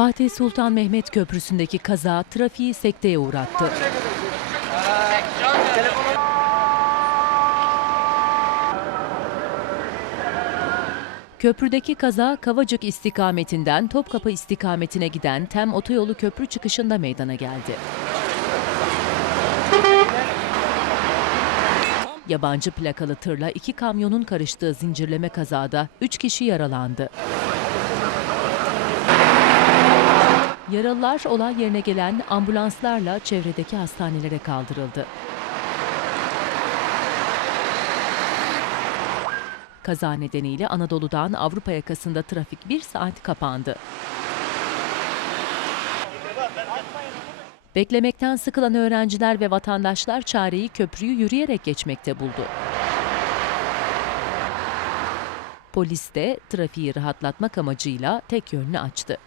Fatih Sultan Mehmet Köprüsü'ndeki kaza trafiği sekteye uğrattı. Köprüdeki kaza Kavacık istikametinden Topkapı istikametine giden TEM otoyolu köprü çıkışında meydana geldi. Yabancı plakalı tırla iki kamyonun karıştığı zincirleme kazada 3 kişi yaralandı. Yaralılar olay yerine gelen ambulanslarla çevredeki hastanelere kaldırıldı. Kaza nedeniyle Anadolu'dan Avrupa yakasında trafik bir saat kapandı. Beklemekten sıkılan öğrenciler ve vatandaşlar çareyi köprüyü yürüyerek geçmekte buldu. Polis de trafiği rahatlatmak amacıyla tek yönlü açtı.